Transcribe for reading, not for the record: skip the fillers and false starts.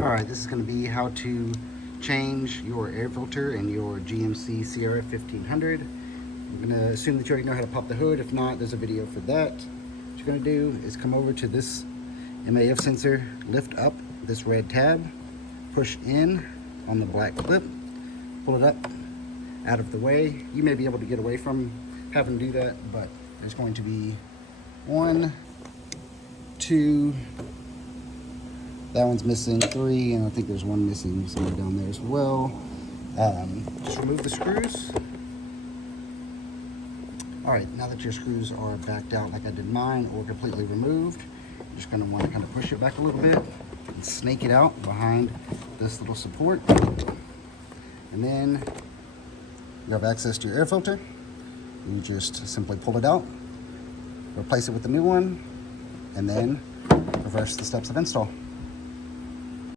Alright, this is going to be how to change your air filter in your GMC Sierra 1500. I'm going to assume that you already know how to pop the hood. If not, there's a video for that. What you're going to do is come over to this MAF sensor, lift up this red tab, push in on the black clip, pull it up out of the way. You may be able to get away from having to do that, but there's going to be 1, 2, that one's missing, 3, and I think there's 1 missing somewhere down there as well. Just remove the screws. All right, now that your screws are backed out like I did mine, or completely removed, you're just gonna wanna kind of push it back a little bit and snake it out behind this little support. And then you have access to your air filter. You just simply pull it out, replace it with the new one, and then reverse the steps of install.